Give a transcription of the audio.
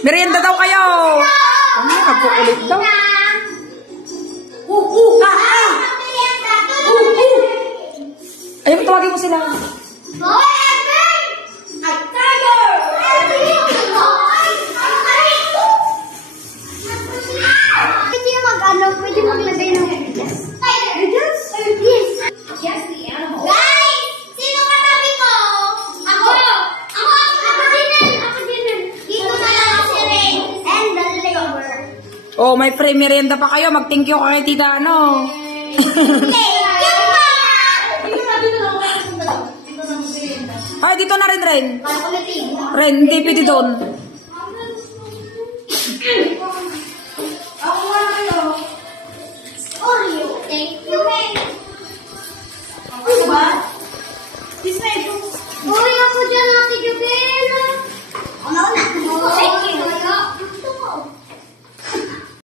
Merienda daw kayo. Ano, nagkukulit daw. Ayun, tawagin mo sila. Pwede maglagay ng bigas. Bigas? Yes, the animal. Guys! Sino katabi ko? Ako! Ako din! Dito na lang si Ray and the labor. Oh, may free merienda pa kayo. Mag-thank you kay tita, ano? Ay, dito na rin, Ren. Ren, hindi pwede doon. Thank you, Ray. Uy, ako dyan, Ate Juby.